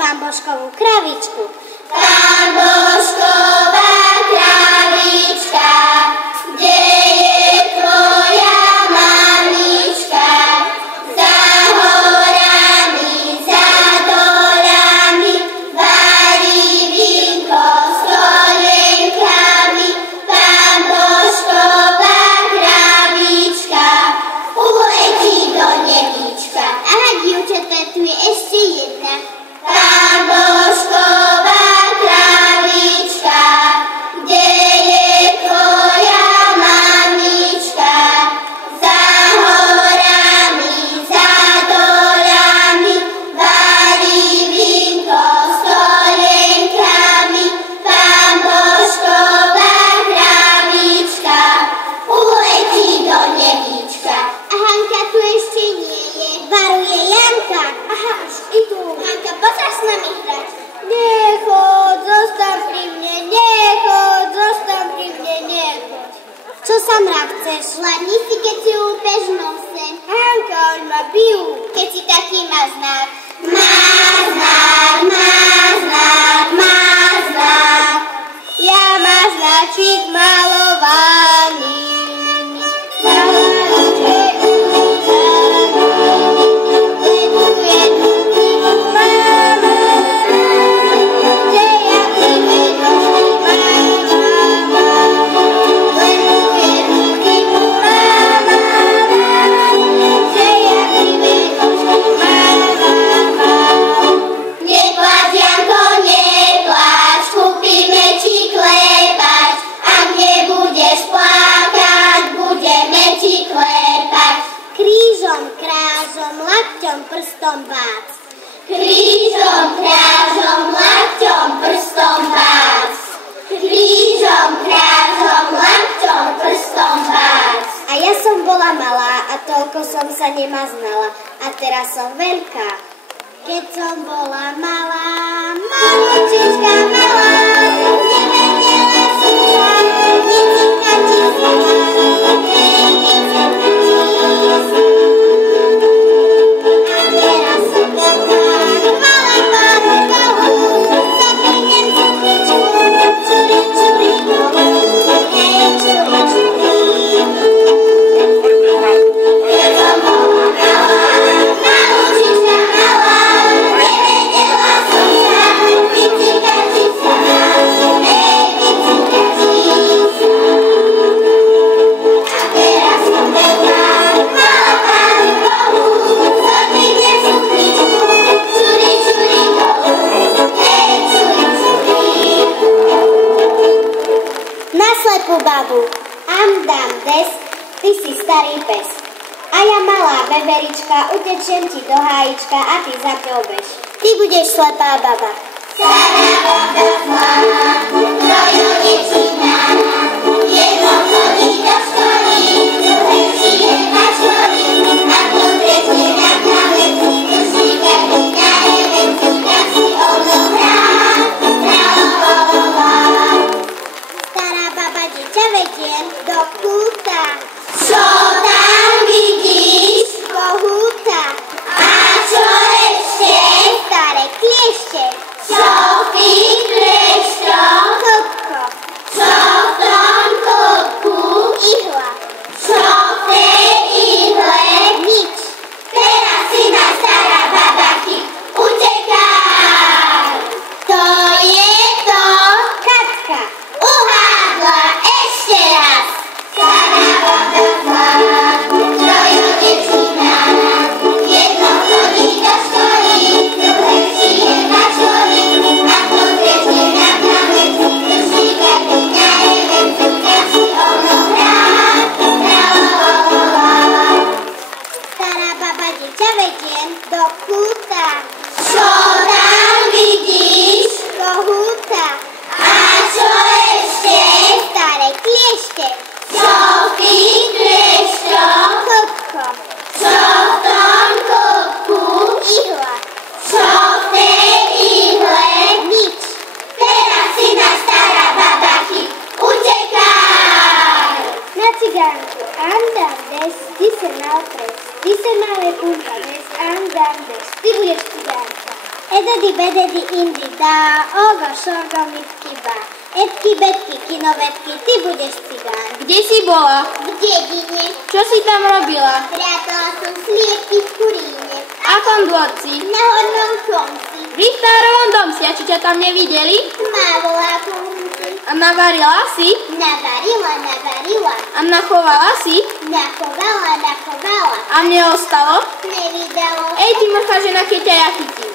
Pán Božkovú kravičku. Pán Božková kravička, kde je tvoja mamička? Za horami, za dolami, varí vínko s kolienkami. Pán Božková kravička, uletí do nebička. Aha, dievčatá, tu je ešte jedna. Pán Božková kravička, kde je tvoja mamička? Za horami, za dolami, varí vínko s kolienkami. Pán Božková kravička, uletí do nebička. A Hanka tu ešte nie je. Varuje Janka. Aha, už idú. Hanka, poď s nami hrať. Nechod, zostaň pri mne, nechod, zostaň pri mne, nechod. Čo sa mrak chceš? Hladni si, keď si úpeš v nose. Hanka, oni ma bijú. Keď si taký má znak. Má znak, má znak, má znak. Ja má značík malovaný. Neplač, Janko, neplač, kúpime ti klepač. Ak nebudeš plakať, budeme ti klepať. Krížom, krážom, lakťom, prstom bác. Krížom, krážom, lakťom, prstom bác. Krížom, krážom, lakťom, prstom bác. A ja som bola malá a toľko som sa nemaznala. A teraz som veľká. Keď som bola malá, malúčička malá, nevedela som sa, nicika tisala, krejnice čísla. A teraz som veľká, chvála Pánu Bohu, zapíniem cukričku, čuri, čuri, dolu, hej, čuri, čuri. Keď som bola malá, malúčička malá, nevedela som sa, nicika tisala, hej, nicika tisala. A teraz som veľká, chvála Pánu Bohu, zapíniem cukričku, čuri, čuri, dolu, hej, čuri, čuri. Na slepú babu, am dam des, ty si starý pes. A ja malá beberička, utečiem ti do hájička a ty za mňou bež. Ty budeš slepá baba. Stará baba zlá, trojrodičná, jedno chodí do školy, druhé žije na školy, a to tretie na klaveci, dušíka na reveci, tak si ono hrá, tralalalala. Stará baba dieťa vedie do kúta, Čo tam vidíš? kohúta, A čo ešte? staré kliešte, Čo v tých klešťoch? kopko, Čo v tom kopku? ihla, Čo v tej ihle? nič. Teraz si ma stará baba chyb, utekaj! To je to, Katka, uhádla ešte raz. Stará baba zlá, trojrodičná, jedno chodí do školy, druhé žije na školy, a to tretie na klaveci, dušíka na reveci, tak si ono hrá, tralalalala. stará baba dieťa vedie do kúta, Čo tam vidíš? kohúta, A čo ešte? staré kliešte, Čo v tých klešťoch? kopko, Čo v tom kopku? ihla, Čo v tej ihle? nič. Teraz si ma stará baba chyb, utekaj! Na cigánku, andam des, ty se naopres, ty se malé pumpa des, andam des, ty budeš cigánka. Ededy bededy indi dá, oga šorga mitky bá. Edky bedky kinovedky, ty budeš cigán. Kde si bola? V dedine Čo si tam robila? vrátala som sliepky v kuríne. V akom dvorci? Na hornom konci V Richtárovom domci, a či ťa tam nevideli? mávala konci. A navarila si? Navarila. A nachovala si? Nachovala. A mne ostalo? Nevydalo. Ej, ty mrcha žena, keď ťa ja chytím.